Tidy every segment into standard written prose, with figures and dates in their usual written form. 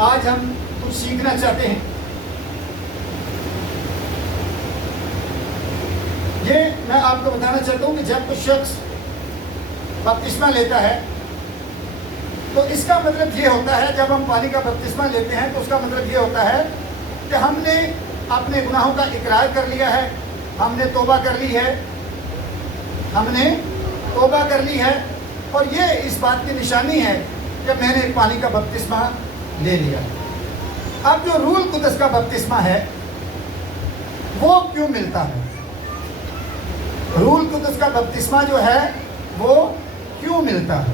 آج ہم کچھ سیکھنا چاہتے ہیں. یہ میں آپ کو بتانا چاہتا ہوں کہ جب کوئی شخص بپتسمہ لیتا ہے تو اس کا مطلب یہ ہوتا ہے، جب ہم پانی کا بپتسمہ لیتے ہیں تو اس کا مطلب یہ ہوتا ہے کہ ہم نے اپنے گناہوں کا اقرار کر لیا ہے، ہم نے توبہ کر لی ہے، اور یہ اس بات کی نشانی ہے کہ میں نے پانی کا بپتسمہ لے لیا. اب جو روح القدس کا بپتسمہ ہے وہ کیوں ملتا ہے؟ روح القدس کا بپتسمہ جو ہے وہ کیوں ملتا ہے؟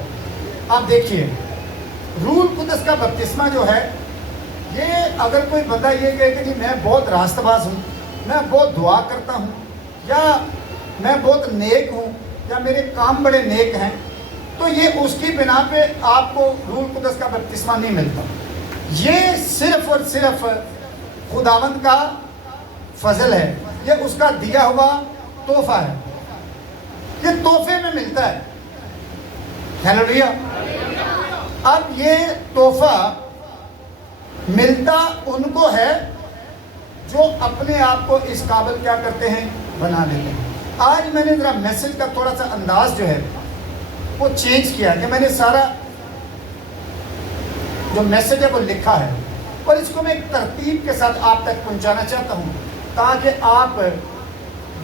آپ دیکھیے، روح القدس کا بپتسمہ جو ہے، یہ اگر کوئی بندہ یہ کہے کہ جی میں بہت راست باز ہوں، میں بہت دعا کرتا ہوں، یا میں بہت نیک ہوں، یا میرے کام بڑے نیک ہیں، تو یہ اس کی بنا پہ آپ کو روح القدس کا بپتسمہ نہیں ملتا. یہ صرف اور صرف خداوند کا فضل ہے، یہ اس کا دیا ہوا تحفہ ہے، یہ تحفے میں ملتا ہے. ہیلیلویا. اب یہ تحفہ ملتا ان کو ہے جو اپنے آپ کو اس قابل کیا کرتے ہیں، بنا لیتے ہیں. آج میں نے ذرا میسج کا تھوڑا سا انداز جو ہے وہ چینج کیا کہ میں نے سارا جو میسج ہے وہ لکھا ہے، اور اس کو میں ایک ترتیب کے ساتھ آپ تک پہنچانا چاہتا ہوں تاکہ آپ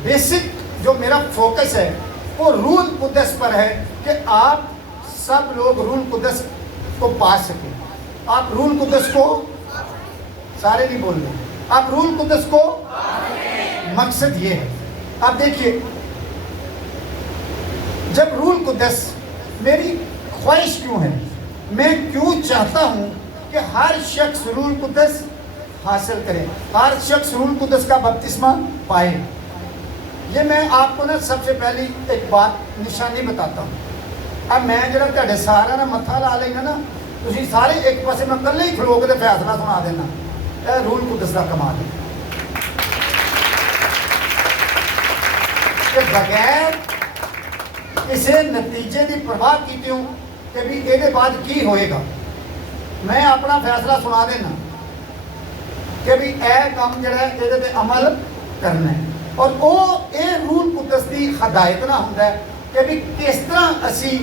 بیسک جو میرا فوکس ہے وہ روح القدس پر ہے کہ آپ سب لوگ روح القدس کو پا سکیں. آپ روح القدس کو، سارے نہیں بول رہے، آپ روح القدس کو، مقصد یہ ہے. آپ دیکھیے، جب روح القدس، میری خواہش کیوں ہے، میں کیوں چاہتا ہوں کہ ہر شخص روح القدس حاصل کرے، ہر شخص روح القدس کا بپتسمہ پائے. یہ میں آپ کو نا سب سے پہلی ایک بات نشانی بتاتا ہوں. اب میں جب تھوڑے سارا نا متھا لا لینا نا، تسی سارے ایک پاسے میں کلے ہی کھلو کے فیصلہ سنا دینا، اے روح القدس کا کمال ہے کہ بغیر کسی نتیجے کی پرواہ کیتے ہوں کہ بھی یہ بعد کی ہوئے گا، میں اپنا فیصلہ سنا دینا کہ بھی اے کام جڑا ہے یہ پہ عمل کرنا ہے. اور وہ اے روح القدس کی ہدایت نہ ہوتا ہے کہ بھی کس طرح اسی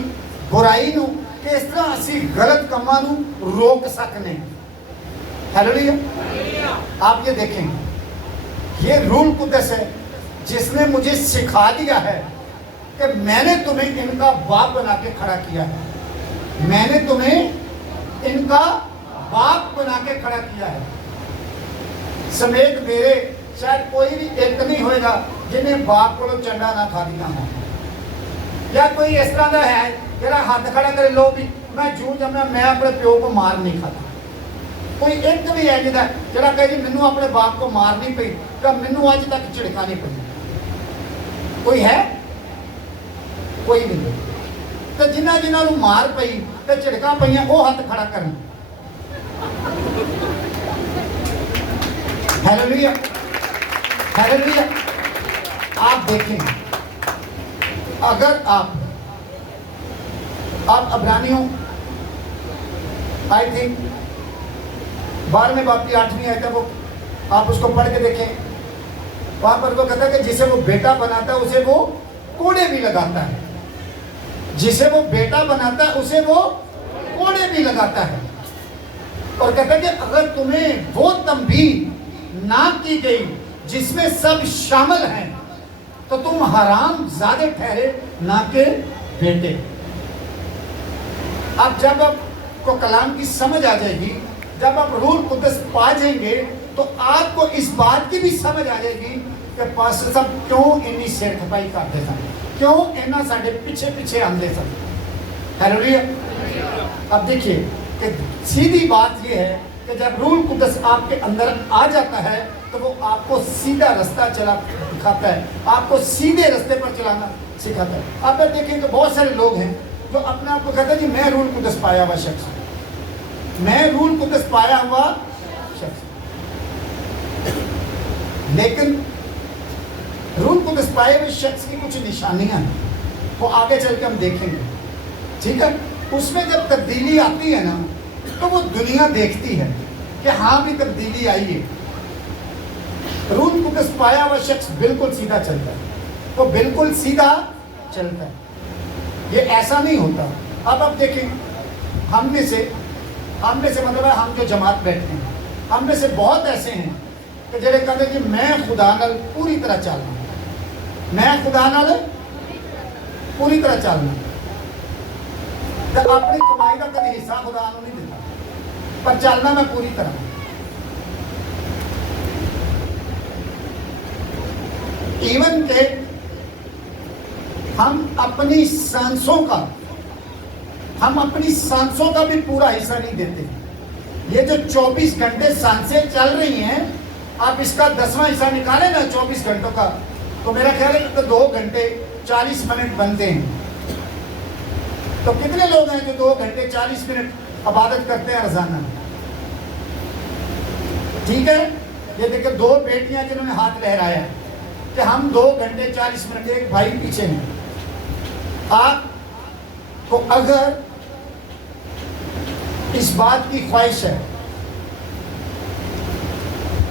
برائی نو، کس طرح اسی غلط کاماں نو روک سکنے. ہیلیلویا. آپ یہ دیکھیں، یہ روح القدس ہے جس نے مجھے سکھا دیا ہے کہ میں نے تمہیں ان کا باپ بنا کے کھڑا کیا ہے، میں نے تمہیں ان کا باپ بنا کے کھڑا کیا ہے. سمیت میرے شاید کوئی بھی ایک نہیں ہوئے گا جنہیں باپ کو چنڈا نہ کھا دیا ہو، یا کوئی اس طرح کا ہے جڑا ہاتھ کھڑا کرے لو بھی میں جوں جمنا میں اپنے پیو کو مار نہیں کھاتا. کوئی ایک بھی ہے جڑا کہے جی مینوں اپنے باپ کو مار نہیں پئی کہ مینوں اج تک جھڑکا نہیں پئی. کوئی ہے؟ کوئی نہیں. تو جنہاں نوں مار پئی تے جھڑکا پئیاں وہ ہاتھ کھڑا کرن. ہیلیلویا. ہیلیلویا. آپ دیکھیں، اگر آپ عبرانیوں آئی تھنک 12ویں باب کی 8ویں آیت ہے، وہ آپ اس کو پڑھ کے دیکھیں. وہاں پر وہ کہتا ہے کہ جسے وہ بیٹا بناتا ہے اسے وہ کوڑے بھی لگاتا ہے، جسے وہ بیٹا بناتا ہے اسے وہ کوڑے بھی لگاتا ہے. اور کہتا ہے کہ اگر تمہیں وہ تنبیہ نہ کی گئی جس میں سب شامل ہیں تو تم حرام زادے ٹھہرے نہ کہ بیٹے. اب جب آپ کو کلام کی سمجھ آ جائے گی، جب آپ روح القدس پا جائیں گے تو آپ کو اس بات کی بھی سمجھ آ جائے گی کہ پاسٹر صاحب کیوں انی سر کھپائی کرتے سن، کیوں اینا ساڈے پیچھے پیچھے آندے سن. ہیلیلویا. اب دیکھیے کہ سیدھی بات یہ ہے کہ جب روح القدس آپ کے اندر آ جاتا ہے تو وہ آپ کو سیدھا رستہ چلا دکھاتا ہے، آپ کو سیدھے رستے پر چلانا سکھاتا ہے. اب دیکھیں تو بہت سارے لوگ ہیں جو اپنے آپ کو کہتے ہیں جی میں روح القدس پایا ہوا شخص ہوں، میں روح القدس پایا ہوا شخص. لیکن روح القدس پائے ہوئے شخص کی کچھ نشانیاں ہیں، وہ آگے چل کے ہم دیکھیں گے. ٹھیک ہے. اس میں جب تبدیلی آتی ہے نا تو وہ دنیا دیکھتی ہے کہ ہاں بھی تبدیلی آئی ہے. روح القدس پایا ہوا شخص بالکل سیدھا چلتا ہے, وہ بالکل سیدھا چلتا ہے. یہ ایسا نہیں ہوتا. اب دیکھیں, ہم میں سے مطلب ہے ہم جو جماعت بیٹھتے ہیں, ہم میں سے بہت ایسے ہیں کہ جڑے کہتے ہیں کہ میں خدا نال پوری طرح چلنا, میں خدا نال پوری طرح چلنا, تو اپنی کمائی کا کبھی حصہ خدا نو نہیں دیتا, پر چلنا میں پوری طرح. ایون کہ ہم اپنی سانسوں کا بھی پورا حصہ نہیں دیتے. یہ جو 24 گھنٹے سانسیں چل رہی ہیں, آپ اس کا 10واں حصہ نکالیں نا 24 گھنٹوں کا, تو میرا خیال ہے کہ 2 گھنٹے 40 منٹ بنتے ہیں. تو کتنے لوگ ہیں جو 2 گھنٹے 40 منٹ عبادت کرتے ہیں روزانہ؟ ٹھیک ہے, یہ دیکھیں 2 بیٹیاں جنہوں نے ہاتھ لہرایا کہ ہم 2 گھنٹے 40 منٹ, ایک بھائی پیچھے ہیں. آپ کو اگر اس بات کی خواہش ہے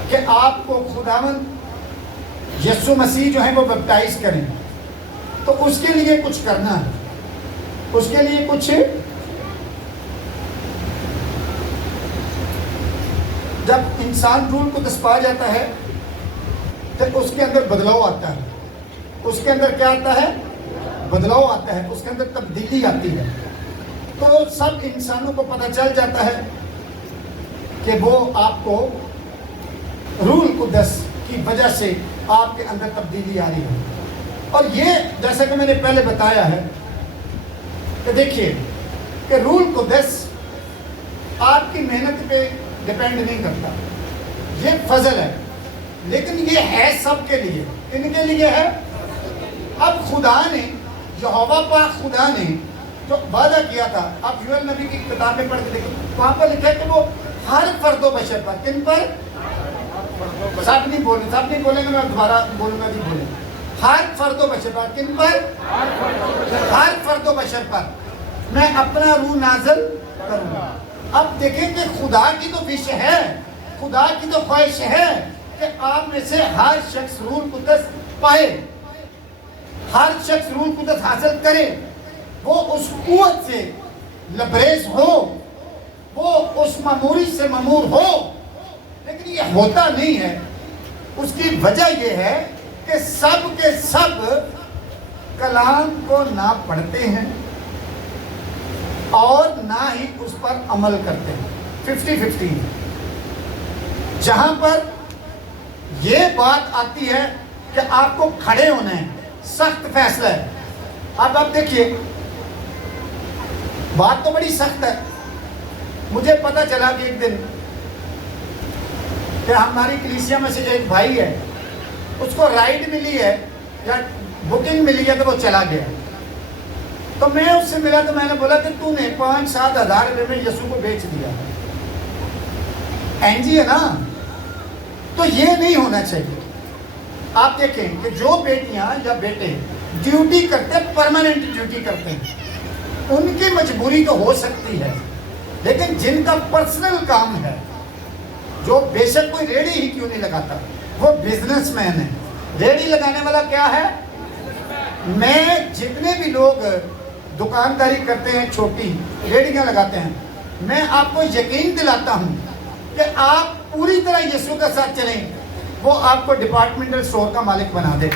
کہ آپ کو خداوند یسوع مسیح جو ہیں وہ بیپٹائز کریں, تو اس کے لیے کچھ کرنا ہے. اس کے لیے کچھ, جب انسان روح القدس پا جاتا ہے تو اس کے اندر بدلاؤ آتا ہے. اس کے اندر کیا آتا ہے؟ بدلاؤ آتا ہے, اس کے اندر تبدیلی آتی ہے. تو سب انسانوں کو پتہ چل جاتا ہے کہ وہ آپ کو روح القدس کی وجہ سے آپ کے اندر تبدیلی آ رہی ہے. اور یہ جیسا کہ میں نے پہلے بتایا ہے کہ دیکھیے کہ روح القدس آپ کی محنت پہ ڈیپینڈ نہیں کرتا, یہ فضل ہے, لیکن یہ ہے سب کے لیے. ان کے لیے ہے. اب خدا نے, یہوہ پاک خدا نے جو وعدہ کیا تھا, آپ یوئیل نبی کی کتابیں پڑھ کے دیکھیں, وہاں پر لکھا ہے کہ وہ ہر فرد و بشر پر, کن پر؟ سب نہیں بولیں گے, میں دوبارہ بولوں گا, نہیں بولیں. ہر فرد و بشر پر, کن پر؟ ہر فرد و بشر پر میں اپنا روح نازل کروں گا. اب دیکھیں کہ خدا کی تو وش ہے, خدا کی تو خواہش ہے کہ آپ میں سے ہر شخص روح القدس پائے, ہر شخص روح القدس حاصل کرے, وہ اس قوت سے لبریز ہو, وہ اس معموری سے معمور ہو. لیکن یہ ہوتا نہیں ہے. اس کی وجہ یہ ہے کہ سب کے سب کلام کو نہ پڑھتے ہیں اور نہ ہی اس پر عمل کرتے ہیں. 50-50. جہاں پر یہ بات آتی ہے کہ آپ کو کھڑے ہونا ہے, سخت فیصلہ ہے. اب آپ دیکھیے, بات تو بڑی سخت ہے. مجھے پتہ چلا کہ ایک دن کہ ہماری کلیسیا میں سے ایک بھائی ہے, اس کو رائڈ ملی ہے یا بکنگ ملی ہے, تو وہ چلا گیا. تو میں اس سے ملا تو میں نے بولا کہ تو نے 5-7 ہزار روپے میں یسوع کو بیچ دیا. این جی ہے نا, تو یہ نہیں ہونا چاہیے. آپ دیکھیں کہ جو بیٹیاں یا بیٹے ڈیوٹی کرتے ہیں, پرماننٹ ڈیوٹی کرتے ہیں, ان کی مجبوری تو ہو سکتی ہے, لیکن جن کا پرسنل کام ہے, جو بے شک کوئی ریڑھی ہی کیوں نہیں لگاتا, وہ بزنس مین ہے. ریڑھی لگانے والا کیا ہے؟ میں جتنے بھی لوگ دکانداری کرتے ہیں, چھوٹی ریڑھیاں لگاتے ہیں, میں آپ کو یقین دلاتا ہوں کہ آپ پوری طرح یسوع کے ساتھ چلیں, وہ آپ کو ڈپارٹمنٹل اسٹور کا مالک بنا دے.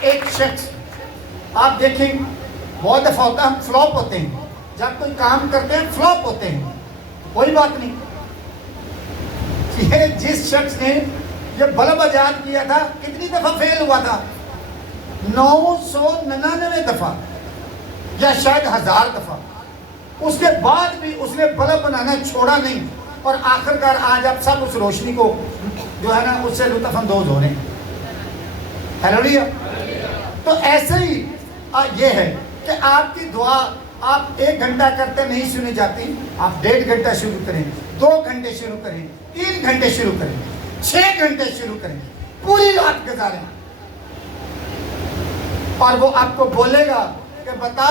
ایک شخص آپ دیکھیں, بہت دفعہ ہوتا ہے ہم فلاپ ہوتے ہیں, جب کوئی کام کرتے ہیں فلاپ ہوتے ہیں, کوئی بات نہیں. یہ جس شخص نے یہ بلب ایجاد کیا تھا, کتنی دفعہ فیل ہوا تھا؟ 999 دفعہ یا شاید 1000 دفعہ. اس کے بعد بھی اس نے بلب بنانا چھوڑا نہیں, اور آخرکار آج آپ سب اس روشنی کو جو ہے نا اس سے لطف اندوز ہو رہے ہیں. ہیلویا. تو ایسے ہی یہ ہے کہ آپ کی دعا آپ 1 گھنٹہ کرتے نہیں سنی جاتی, آپ 1.5 گھنٹہ شروع کریں, 2 گھنٹے شروع کریں, 3 گھنٹے شروع کریں, 6 گھنٹے شروع کریں, پوری رات گزاریں, اور وہ آپ کو بولے گا کہ بتا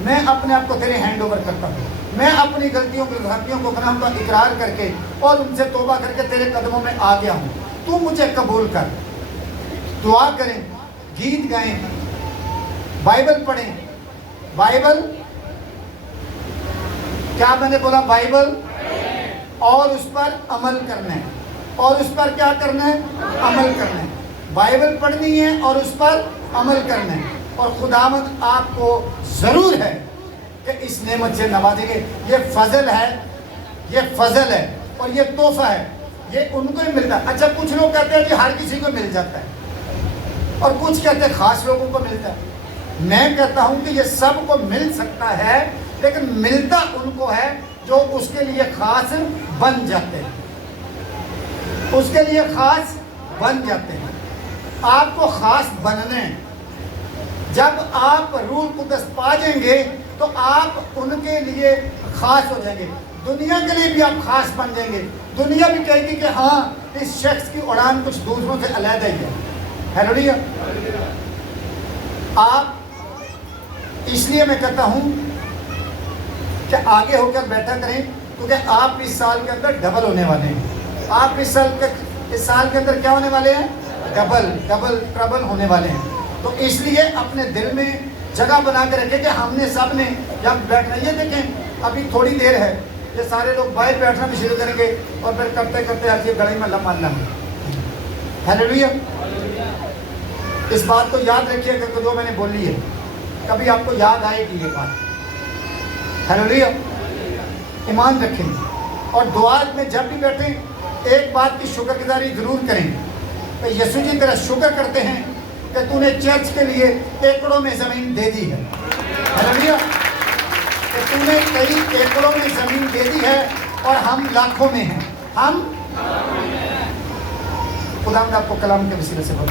میں اپنے آپ کو تیرے ہینڈ اوور کرتا ہوں، میں اپنی غلطیوں کو گناہوں کا اقرار کر کے اور ان سے توبہ کر کے تیرے قدموں میں آ گیا ہوں، تو مجھے قبول کر۔ دعا کریں، گیت گائیں، بائبل پڑھیں۔ بائبل کیا میں نے بولا؟ بائبل، اور اس پر عمل کرنا ہے، اور اس پر کیا کرنا ہے؟ عمل کرنا ہے۔ بائبل پڑھنی ہے اور اس پر عمل کرنا ہے، اور خداوند آپ کو ضرور ہے کہ اس نعمت سے نوازیں گے۔ یہ فضل ہے، یہ فضل ہے، اور یہ تحفہ ہے، یہ ان کو ہی ملتا ہے۔ اچھا، کچھ لوگ کہتے ہیں کہ ہر کسی کو مل جاتا ہے، اور کچھ کہتے ہیں خاص لوگوں کو ملتا ہے۔ میں کہتا ہوں کہ یہ سب کو مل سکتا ہے، لیکن ملتا ان کو ہے جو اس کے لیے خاص بن جاتے ہیں، اس کے لیے خاص بن جاتے ہیں۔ آپ کو خاص بننے، جب آپ روح القدس پا جائیں گے تو آپ ان کے لیے خاص ہو جائیں گے، دنیا کے لیے بھی آپ خاص بن جائیں گے۔ دنیا بھی کہے گی کہ ہاں اس شخص کی اڑان کچھ دوسروں سے علیحدہ ہی ہے۔ ہیلویا۔ آپ، اس لیے میں کہتا ہوں کہ آگے ہو کر بیٹھا کریں، کیونکہ آپ اس سال کے اندر ڈبل ہونے والے ہیں۔ آپ اس سال کے اندر کیا ہونے والے ہیں؟ ڈبل ٹربل ہونے والے ہیں۔ تو اس لیے اپنے دل میں جگہ بنا کے رکھیں کہ ہم نے سب نے جب بیٹھنا، یہ دیکھیں ابھی تھوڑی دیر ہے، یہ سارے لوگ باہر بیٹھنا بھی شروع کریں گے، اور پھر کرتے کرتے آج یہ گڑی میں لمحہ لمحہ۔ ہیلیلویا۔ اس بات کو یاد رکھیے کہ جو میں نے بولی ہے، کبھی آپ کو یاد آئے گی یہ بات۔ ہیلیلویا۔ ایمان رکھیں، اور دعا میں جب بھی بیٹھیں ایک بات کی شکر گزاری ضرور کریں کہ یسوع جی تیرا شکر کرتے ہیں کہ تو نے چرچ کے لیے ایکڑوں میں زمین دے دی ہے۔ ہیلیلویا۔ کہ تو نے کئی ایکڑوں میں زمین دے دی ہے اور ہم لاکھوں میں ہیں۔ ہم خدا آپ کو کلام کے وسیلے سے بہت